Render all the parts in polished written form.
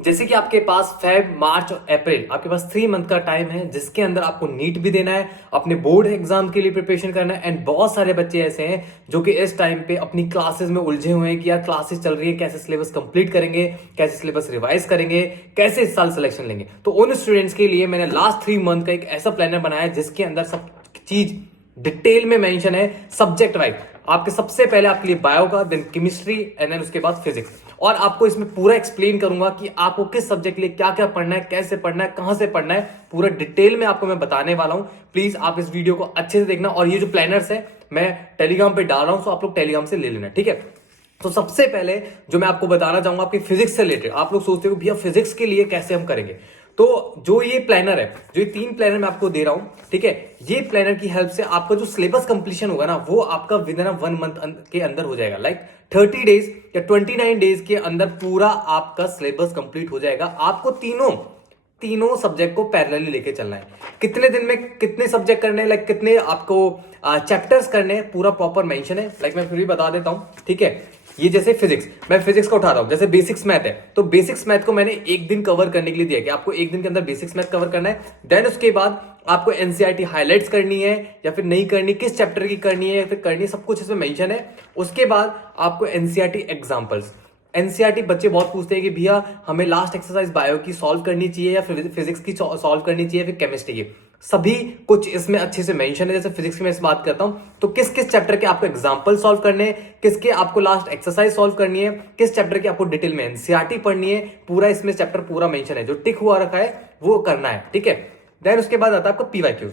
जैसे कि आपके पास फेब, मार्च और अप्रैल, आपके पास 3 मंथ का टाइम है जिसके अंदर आपको नीट भी देना है, अपने बोर्ड एग्जाम के लिए प्रिपरेशन करना है। एंड बहुत सारे बच्चे ऐसे हैं जो कि इस टाइम पे अपनी क्लासेस में उलझे हुए हैं कि यार क्लासेस चल रही है, कैसे सिलेबस कंप्लीट करेंगे, कैसे सिलेबस रिवाइज करेंगे, कैसे इस साल सिलेक्शन लेंगे। तो उन स्टूडेंट्स के लिए मैंने लास्ट 3 मंथ का एक ऐसा प्लानर बनाया है जिसके अंदर सब चीज डिटेल में मेंशन है, सब्जेक्ट वाइज। आपके सबसे पहले आपके लिए बायो का, देन केमिस्ट्री एंड देन उसके बाद फिजिक्स। और आपको इसमें पूरा एक्सप्लेन करूंगा कि आपको किस सब्जेक्ट के लिए क्या क्या पढ़ना है, कैसे पढ़ना है, कहां से पढ़ना है, पूरा डिटेल में आपको मैं बताने वाला हूं। प्लीज आप इस वीडियो को अच्छे से देखना। और ये जो प्लानर्स है मैं टेलीग्राम पे डाल रहा हूं, तो आप लोग टेलीग्राम से ले लेना, ठीक है। तो सबसे पहले जो मैं आपको बताना चाहूंगा आपकी फिजिक्स से रिलेटेड, आप लोग सोचते हो भैया फिजिक्स के लिए कैसे हम करेंगे। तो जो ये प्लानर है, जो ये 3 प्लानर मैं आपको दे रहा हूं, ठीक है, ये प्लानर की हेल्प से आपका जो सिलेबस कंप्लीशन होगा ना, वो आपका विद इन 1 मंथ के अंदर हो जाएगा। लाइक 30 डेज या 29 डेज के अंदर पूरा आपका सिलेबस कंप्लीट हो जाएगा। आपको तीनों तीनों सब्जेक्ट को पैरेलली लेके चलना है। कितने दिन में कितने सब्जेक्ट करने हैं, लाइक कितने आपको चैप्टर्स करने हैं, पूरा प्रॉपर मेंशन है। लाइक मैं फिर भी बता देता हूं, ठीक है। ये जैसे फिजिक्स, मैं फिजिक्स का उठा रहा हूं, जैसे बेसिक्स मैथ है, तो बेसिक्स मैथ को मैंने एक दिन कवर करने के लिए दिया कि आपको एक दिन के अंदर बेसिक्स मैथ कवर करना है। देन उसके बाद आपको एनसीईआरटी हाइलाइट्स करनी है या फिर नहीं करनी, किस चैप्टर की करनी है या फिर करनी है, सब कुछ इसमें मेंशन है। उसके बाद आपको एनसीईआरटी एग्जांपल्स। एनसीईआरटी बच्चे बहुत पूछते हैं कि भैया हमें लास्ट एक्सरसाइज बायो की सॉल्व करनी चाहिए या फिर फिजिक्स की सॉल्व करनी चाहिए, फिर केमिस्ट्री की। सभी कुछ इसमें अच्छे से मेंशन है। जैसे फिजिक्स में इस बात करता हूं तो किस किस चैप्टर के आपको एग्जांपल सॉल्व करने हैं, किसके आपको लास्ट एक्सरसाइज सॉल्व करनी है, किस चैप्टर की आपको डिटेल में एनसीईआरटी पढ़नी है, पूरा इसमें चैप्टर पूरा मेंशन है। जो टिक हुआ रखा है वो करना है, ठीक है। देन उसके बाद आता है आपका पीवाईक्यू।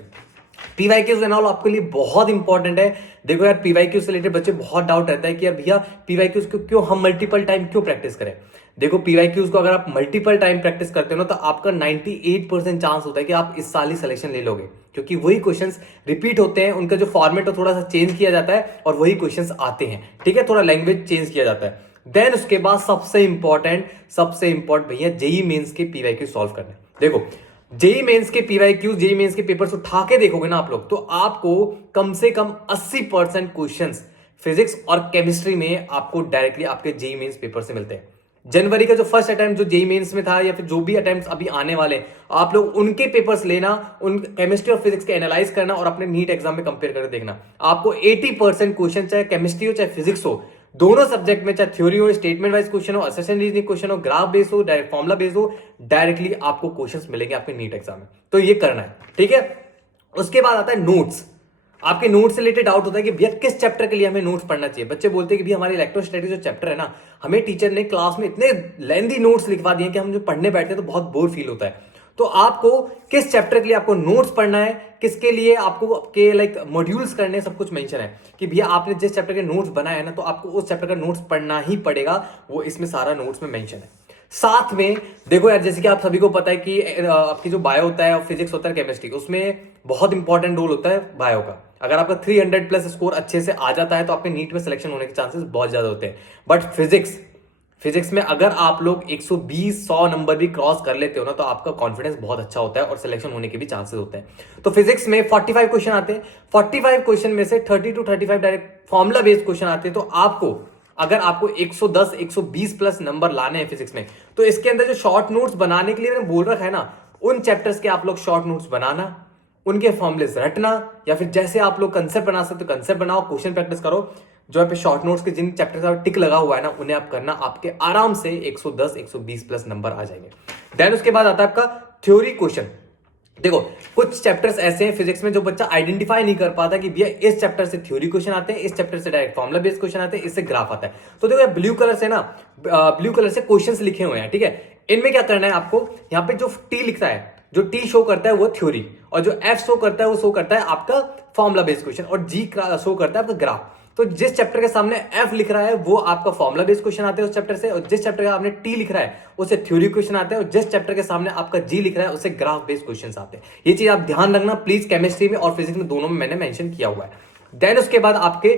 पीवाईक्यूज एंड ऑल आपके लिए बहुत इंपॉर्टेंट है। देखो यार, पीवाईक्यू से रिलेटेड बच्चे बहुत डाउट रहता है कि यार भैया पीवाईक्यूज को क्यों हम मल्टीपल टाइम क्यों प्रैक्टिस करें। देखो पीवाईक्यूज को अगर आप मल्टीपल टाइम प्रैक्टिस करते हो ना, तो आपका 98% चांस होता है कि आप इस साल ही सिलेक्शन ले लोगे, क्योंकि वही क्वेश्चंस रिपीट होते हैं, उनका जो फॉर्मेट है थोड़ा सा चेंज किया जाता है और वही क्वेश्चंस आते हैं, ठीक है, थोड़ा लैंग्वेज चेंज किया जाता है। देन उसके बाद सबसे इंपॉर्टेंट भैया जेई मेंस के पीवाईक्यू सॉल्व करने। देखो जेई मेंस के पीवाईक्यू, जेई मेंस के पेपर्स उठा के देखोगे ना आप लोग, तो आपको कम से कम 80% क्वेश्चंस फिजिक्स और केमिस्ट्री में आपको डायरेक्टली आपके जेई मेंस पेपर से मिलते हैं। जनवरी का जो फर्स्ट अटेम्प्ट जो जेई मेंस में था या फिर जो भी अटेम्प्ट अभी आने वाले, आप लोग उनके पेपर्स लेना, उन केमिस्ट्री और फिजिक्स के एनालाइज करना और अपने नीट एग्जाम में कंपेयर करके देखना। आपको 80% क्वेश्चन, चाहे केमिस्ट्री हो चाहे फिजिक्स हो, दोनों सब्जेक्ट में, चाहे थ्योरी हो, स्टेटमेंट वाइज क्वेश्चन हो, असेशन रीजनिंग क्वेश्चन हो, ग्राफ बेस हो, डायरेक्ट फॉर्मुला बेस हो, डायरेक्टली आपको क्वेश्चंस मिलेंगे आपके नीट एग्जाम में। तो ये करना है, ठीक है। उसके बाद आता है नोट्स। आपके नोट्स से रिलेटेड डाउट होता है कि भैया किस चैप्टर के लिए हमें नोट्स पढ़ना चाहिए। बच्चे बोलते हैं कि भैया हमारे इलेक्ट्रोस्टैटिक्स जो चैप्टर है ना, हमें टीचर ने क्लास में इतने लेंथी नोट्स लिखवा दिए कि हम जो पढ़ने बैठते हैं तो बहुत बोर फील होता है। तो आपको किस चैप्टर के लिए आपको नोट्स पढ़ना है, किसके लिए आपको आपके लाइक मॉड्यूल्स करने, सब कुछ मेंशन है कि भैया आपने जिस चैप्टर के नोट्स बनाए हैं ना, तो आपको उस चैप्टर का नोट्स पढ़ना ही पड़ेगा। वो इसमें सारा नोट्स में मेंशन है। साथ में देखो यार, जैसे कि आप सभी को पता है कि आपकी जो बायो होता है और फिजिक्स होता है, केमिस्ट्री, उसमें बहुत इंपॉर्टेंट रोल होता है बायो का। अगर आपका 300 प्लस स्कोर अच्छे से आ जाता है तो आपके नीट में सिलेक्शन होने के चांसेस बहुत ज्यादा होते हैं। बट फिजिक्स में अगर आप लोग 120-100 नंबर भी क्रॉस कर लेते हो ना, तो आपका कॉन्फिडेंस बहुत अच्छा होता है और सिलेक्शन होने के भी चांसेस होते हैं। तो फिजिक्स में 45 क्वेश्चन आते हैं। 45 क्वेश्चन में से 30 to 35 direct formula based question आते हैं। तो अगर आपको 110 120 प्लस नंबर लाने हैं फिजिक्स में, तो इसके अंदर जो शॉर्ट नोट्स बनाने के लिए मैंने बोल रखा है ना, उन चैप्टर्स के आप लोग शॉर्ट नोट्स बनाना, उनके फॉर्मुलेस रटना, या फिर जैसे आप लोग कंसेप्ट बना सकते हो कंसेप्ट बनाओ, क्वेश्चन प्रैक्टिस करो। जो पे शॉर्ट नोट्स के जिन चैप्टर का टिक लगा हुआ है ना, उन्हें आप करना, आपके आराम से 110 120 प्लस नंबर आ जाएंगे। देन उसके बाद आता है आपका थ्योरी क्वेश्चन। देखो कुछ चैप्टर्स ऐसे हैं फिजिक्स में जो बच्चा आइडेंटिफाई नहीं कर पाता कि भैया इस चैप्टर से थ्योरी क्वेश्चन आते हैं, इस चैप्टर से डायरेक्ट फॉर्मुला बेस्ड क्वेश्चन आते हैं, इससे ग्राफ आता है। तो देखो ब्लू कलर से ना, ब्लू कलर से क्वेश्चंस लिखे हुए हैं, ठीक है। इनमें क्या करना है आपको, यहाँ पे जो टी लिखता है, जो टी शो करता है वो थ्योरी, और जो एफ शो करता है वो शो करता है आपका फॉर्मुला बेस्ड क्वेश्चन, और जी शो करता है आपका ग्राफ। तो जिस चैप्टर के सामने एफ लिख रहा है वो आपका फॉर्मुला बेस्ड क्वेश्चन आते हैं उस चैप्टर से, और जिस चैप्टर का आपने टी लिख रहा है उसे थ्योरी क्वेश्चन आते हैं, और जिस चैप्टर के सामने आपका जी लिख रहा है उसे ग्राफ बेस्ड क्वेश्चन आते हैं। ये चीज आप ध्यान रखना प्लीज, केमिस्ट्री में और फिजिक्स में दोनों में मैंने मेंशन किया हुआ है। देन उसके बाद आपके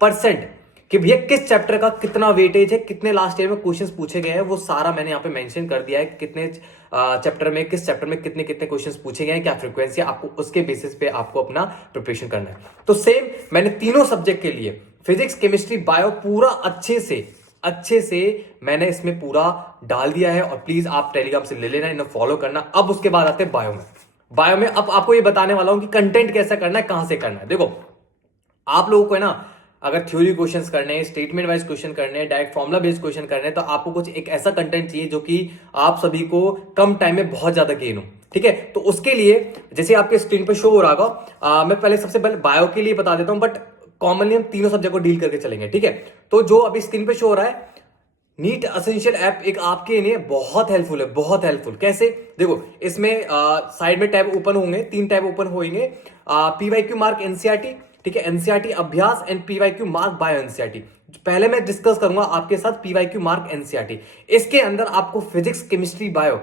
परसेंट कि भैया किस चैप्टर का कितना वेटेज है, कितने लास्ट ईयर में क्वेश्चंस पूछे गए हैं, वो सारा मैंने यहाँ पे मेंशन कर दिया है। कितने चैप्टर में, किस चैप्टर में कितने कितने क्वेश्चंस पूछे गए हैं, क्या फ्रीक्वेंसी, आपको उसके बेसिस पे आपको अपना प्रिपरेशन करना है। तो सेम मैंने तीनों सब्जेक्ट के लिए फिजिक्स, केमिस्ट्री, बायो पूरा अच्छे से मैंने इसमें पूरा डाल दिया है और प्लीज आप टेलीग्राम से ले लेना, इन्हें फॉलो करना। अब उसके बाद आते हैं बायो में। बायो में अब आपको ये बताने वाला हूं कि कंटेंट कैसा करना है, कहां से करना है। देखो आप लोगों को है ना, अगर थ्योरी क्वेश्चंस करने हैं, स्टेटमेंट वाइज क्वेश्चन करने हैं, डायरेक्ट फॉर्मुला बेस्ड क्वेश्चन करने हैं, तो आपको कुछ एक ऐसा कंटेंट चाहिए जो कि आप सभी को कम टाइम में बहुत ज्यादा गेन हो। ठीक है, तो उसके लिए जैसे आपके स्क्रीन पे शो हो रहा होगा, मैं पहले सबसे पहले बायो के लिए बता देता हूं, बट कॉमनली हम तीनों सब्जेक्ट को डील करके चलेंगे। ठीक है, तो जो अभी स्क्रीन पे शो हो रहा है, नीट एसेंशियल ऐप एक आपके लिए बहुत हेल्पफुल है, बहुत हेल्पफुल। कैसे? देखो इसमें साइड में टैब ओपन होंगे, 3 टैब ओपन होंगे, पीवाईक्यू मार्क एनसीईआरटी, ठीक है, एनसीईआरटी अभ्यास and PYQ mark bio NCERT. पहले मैं डिस्कस करूंगा आपके साथ पीवाईक्यू मार्क एनसीईआरटी। इसके अंदर आपको फिजिक्स, केमिस्ट्री, बायो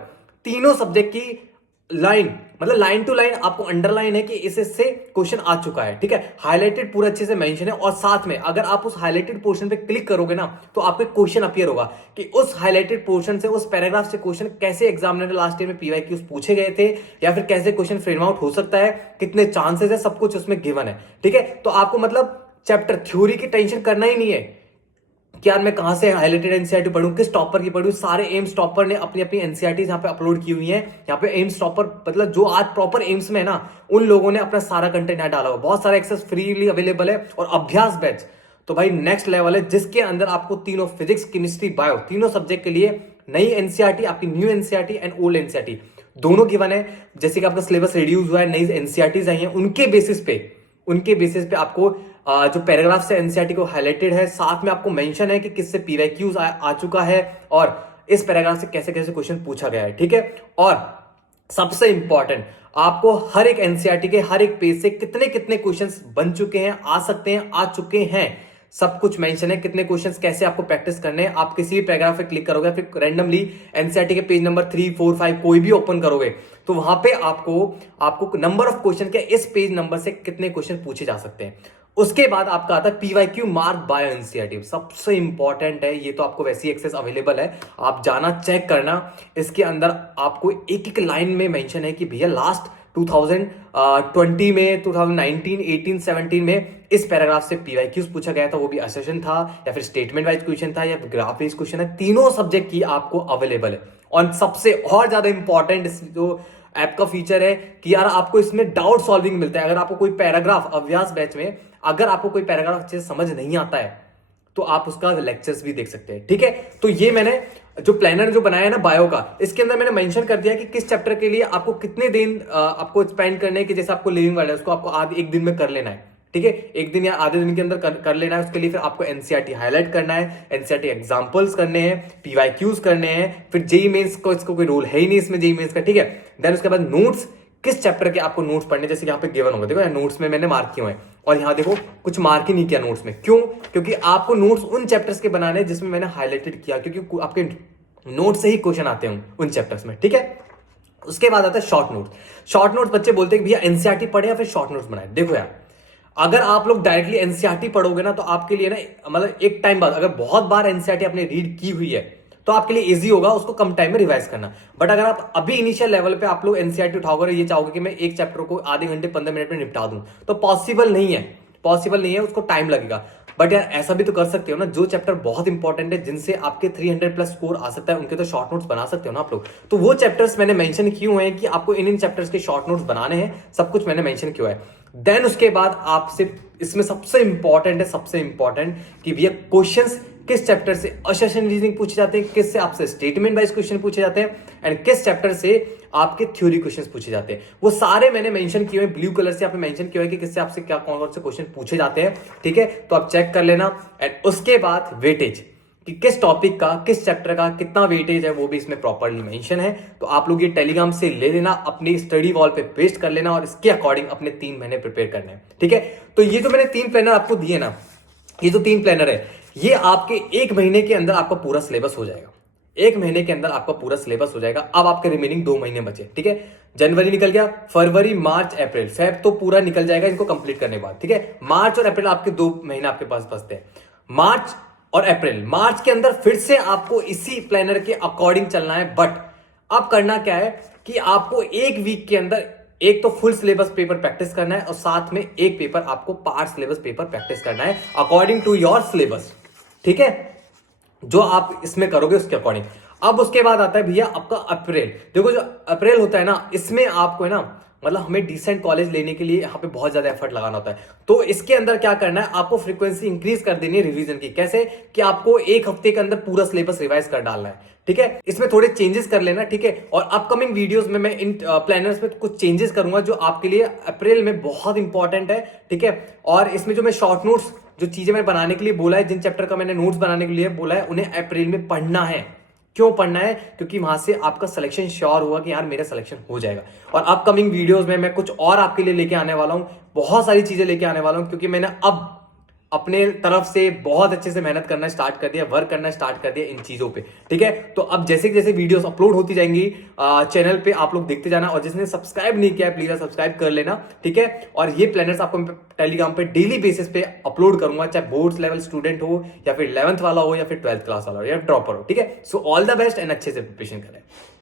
तीनों सब्जेक्ट की लाइन, मतलब लाइन टू लाइन आपको अंडरलाइन है कि इससे क्वेश्चन आ चुका है। ठीक है, हाईलाइटेड पूरा अच्छे से मेंशन है, और साथ में अगर आप उस हाईलाइटेड पोर्शन पे क्लिक करोगे ना, तो आपको क्वेश्चन अपीयर होगा कि उस हाईलाइटेड पोर्शन से, उस पैराग्राफ से क्वेश्चन कैसे एग्जामिनर लास्ट ईयर में पीवाईक्यूज पूछे गए थे, या फिर कैसे क्वेश्चन फ्रेम आउट हो सकता है, कितने चांसेस है, सब कुछ उसमें गिवन है। ठीक है, तो आपको मतलब चैप्टर थ्योरी की टेंशन करना ही नहीं है कि यार मैं कहां से हाईलाइटेड एनसीईआरटी पढ़ूं, किस टॉपर की पढ़ूं। सारे एम्स टॉपर ने अपनी अपनी एनसीईआरटी यहां पे अपलोड की हुई है। यहाँ पे एम्स टॉपर मतलब जो आज प्रॉपर एम्स में है ना, उन लोगों ने अपना सारा कंटेंट यहाँ डाला हुआ, बहुत सारा एक्सेस फ्रीली अवेलेबल है। और अभ्यास बैच तो भाई नेक्स्ट लेवल है, जिसके अंदर आपको तीनों फिजिक्स, केमिस्ट्री, बायो तीनों सब्जेक्ट के लिए नई एनसीईआरटी, आपकी new NCERT and old NCERT दोनों गिवन है। जैसे कि आपका सिलेबस रिड्यूस हुआ है, नई एनसीईआरटीज आई हैं, उनके बेसिस पे आपको जो पैराग्राफ से एनसीईआरटी को हाईलाइटेड है, साथ में आपको मेंशन है कि किससे पीवाईक्यूज आ चुका है और इस पैराग्राफ से कैसे कैसे क्वेश्चन पूछा गया है। ठीक है, और सबसे इंपॉर्टेंट, आपको हर एक एनसीईआरटी के हर एक पेज से कितने कितने क्वेश्चंस बन चुके हैं, आ सकते हैं, आ चुके हैं, सब कुछ मेंशन है। कितने क्वेश्चंस कैसे आपको प्रैक्टिस करने हैं। आप किसी भी पैराग्राफ पे क्लिक करोगे, फिर रैंडमली एनसीईआरटी के पेज नंबर 3, 4, 5 कोई भी ओपन करोगे, तो वहां पे आपको नंबर ऑफ क्वेश्चन के इस पेज नंबर से कितने क्वेश्चन पूछे जा सकते हैं। उसके बाद आपका आता है पीवाईक्यू मार्क बायो एनसीईआरटी, सबसे इंपॉर्टेंट है ये, तो आपको वैसी एक्सेस अवेलेबल है, आप जाना चेक करना। इसके अंदर आपको एक एक लाइन में मेंशन है कि भैया लास्ट 2020 में, 2019, 18, 17 में इस पैराग्राफ से पीवाईक्यूज पूछा गया था, वो भी असेशन था या फिर स्टेटमेंट वाइज क्वेश्चन था या ग्राफ वाइज क्वेश्चन है, तीनों सब्जेक्ट की आपको अवेलेबल है। और सबसे और ज्यादा इंपॉर्टेंट जो ऐप का फीचर है कि यार आपको इसमें डाउट सॉल्विंग मिलता है। अगर आपको कोई पैराग्राफ, अभ्यास बैच में अगर आपको कोई पैराग्राफ अच्छे से समझ नहीं आता है, तो आप उसका लेक्चर्स भी देख सकते हैं। ठीक है, तो ये मैंने जो प्लानर जो बनाया है ना बायो का, इसके अंदर मैंने मेंशन कर दिया कि किस चैप्टर के लिए आपको कितने दिन आपको स्पेंड करने की, जैसे आपको लिविंग वर्ड है उसको आपको आधे एक दिन में कर लेना है। ठीक है, एक दिन या आधे दिन के अंदर कर लेना है। उसके लिए फिर आपको एनसीईआरटी हाईलाइट करना है, एनसीईआरटी एग्जांपल्स करने हैं, पीवाईक्यूज करने हैं, फिर जेईई मेंस को, इसको कोई रोल है ही नहीं इसमें जेईई मेंस का। ठीक है, देन उसके बाद नोट्स, किस चैप्टर के आपको नोट्स पढ़ने, जैसे यहाँ पे गिवन होगा, देखो नोट्स में मैंने मार्क किए हैं, और यहाँ देखो कुछ मार्क ही नहीं किया नोट्स में। क्यों? क्योंकि आपको नोट्स उन चैप्टर्स के बनाने हैं जिसमें मैंने हाईलाइटेड किया, क्योंकि आपके नोट से ही क्वेश्चन आते हैं उन चैप्टर्स में। ठीक है, उसके बाद आता है शॉर्ट नोट्स। शॉर्ट नोट्स बच्चे बोलते हैं भैया एनसीईआरटी पढ़े या फिर शॉर्ट नोट्स बनाए। देखो यार, अगर आप लोग डायरेक्टली एनसीईआरटी पढ़ोगे ना, तो आपके लिए ना मतलब एक टाइम बाद, अगर बहुत बार एनसीईआरटी आपने रीड की हुई है, तो आपके लिए इजी होगा उसको कम टाइम में रिवाइज करना। बट अगर आप अभी इनिशियल लेवल पे आप लोग एनसीईआरटी उठाओगे और ये चाहोगे कि मैं एक चैप्टर को आधे घंटे 15 मिनट में निपटा दूं, तो पॉसिबल नहीं है, उसको टाइम लगेगा। बट यार ऐसा भी तो कर सकते हो ना, जो चैप्टर बहुत इंपॉर्टेंट है, जिनसे आपके 300 प्लस स्कोर आ सकता है, उनके तो शॉर्ट नोट्स बना सकते हो ना आप लोग। तो वो चैप्टर्स मैंने मेंशन किए हुए हैं कि आपको इन चैप्टर्स के शॉर्ट नोट्स बनाने हैं, सब कुछ मैंने मेंशन किया है। देन उसके बाद आपसे इसमें सबसे इंपॉर्टेंट कि भैया क्वेश्चंस किस चैप्टर से असेशन रीजनिंग पूछे जाते हैं, किस से आपसे स्टेटमेंट वाइज क्वेश्चन पूछे जाते हैं, एंड किस चैप्टर से आपके थ्योरी क्वेश्चंस पूछे जाते हैं। वो सारे मैंने मेंशन किए हैं, ब्लू कलर से आपने मेंशन किया है कि किससे आपसे क्या कौन कौन से क्वेश्चन पूछे जाते हैं। ठीक है, तो आप चेक कर लेना। एंड उसके बाद वेटेज, कि किस टॉपिक का, किस चैप्टर का कितना वेटेज है, वो भी इसमें प्रॉपर्ली मेंशन है। तो आप लोग ये टेलीग्राम से ले लेना, अपनी स्टडी वॉल पे पेस्ट कर लेना, और इसके अकॉर्डिंग अपने 3 महीने प्रिपेयर करने हैं। ठीक है, तो ये जो मैंने 3 प्लानर आपको दिए ना, ये जो 3 प्लानर है, ये आपके 1 महीने के अंदर आपका पूरा सिलेबस हो जाएगा। 1 महीने के अंदर आपका पूरा सिलेबस हो जाएगा। अब आपके रिमेनिंग 2 महीने बचे। ठीक है, जनवरी निकल गया, फरवरी, मार्च, अप्रैल, फेब तो पूरा निकल जाएगा इनको कंप्लीट करने के बाद। ठीक है, मार्च और अप्रैल आपके 2 महीने आपके पास बचते हैं। मार्च और अप्रैल, मार्च के अंदर फिर से आपको इसी प्लानर के अकॉर्डिंग चलना है। बट अब करना क्या है कि आपको 1 वीक के अंदर एक तो फुल सिलेबस पेपर प्रैक्टिस करना है, और साथ में एक पेपर आपको पार्ट सिलेबस पेपर प्रैक्टिस करना है अकॉर्डिंग टू योर सिलेबस। ठीक है, जो आप इसमें करोगे उसके अकॉर्डिंग। अब उसके बाद आता है भैया आपका अप्रैल। देखो जो अप्रैल होता है ना, इसमें आपको है ना, मतलब हमें डिसेंट कॉलेज लेने के लिए यहाँ पे बहुत ज्यादा एफर्ट लगाना होता है। तो इसके अंदर क्या करना है, आपको फ्रीक्वेंसी इंक्रीज कर देनी है रिवीजन की। कैसे कि आपको एक हफ्ते के अंदर पूरा सिलेबस रिवाइज कर डालना है, ठीक है। इसमें थोड़े चेंजेस कर लेना, ठीक है। और अपकमिंग वीडियोस में मैं इन प्लानर्स में कुछ चेंजेस करूंगा जो आपके लिए अप्रैल में बहुत इंपॉर्टेंट है, ठीक है। और इसमें जो मैं शॉर्ट नोट्स, जो चीजें मैं बनाने के लिए बोला है, जिन चैप्टर का मैंने नोट्स बनाने के लिए बोला है, उन्हें अप्रैल में पढ़ना है। क्यों पढ़ना है? क्योंकि वहां से आपका सिलेक्शन श्योर हुआ कि यार मेरा सिलेक्शन हो जाएगा। और अपकमिंग वीडियोस में मैं कुछ और आपके लिए लेके आने वाला हूं, बहुत सारी चीजें लेके आने वाला हूं, क्योंकि मैंने अब अपने तरफ से बहुत अच्छे से मेहनत करना स्टार्ट कर दिया, वर्क करना स्टार्ट कर दिया इन चीजों पे, ठीक है। तो अब जैसे जैसे वीडियोस अपलोड होती जाएंगी चैनल पे, आप लोग देखते जाना। और जिसने सब्सक्राइब नहीं किया है प्लीज सब्सक्राइब कर लेना, ठीक है। और ये प्लानर्स आपको टेलीग्राम पे डेली बेसिस पे अपलोड करूंगा, चाहे बोर्ड लेवल स्टूडेंट हो या फिर 11th वाला हो या फिर 12th क्लास वाला हो या ड्रॉपर हो, ठीक है। So all the best and अच्छे से प्रिपरेशन करें।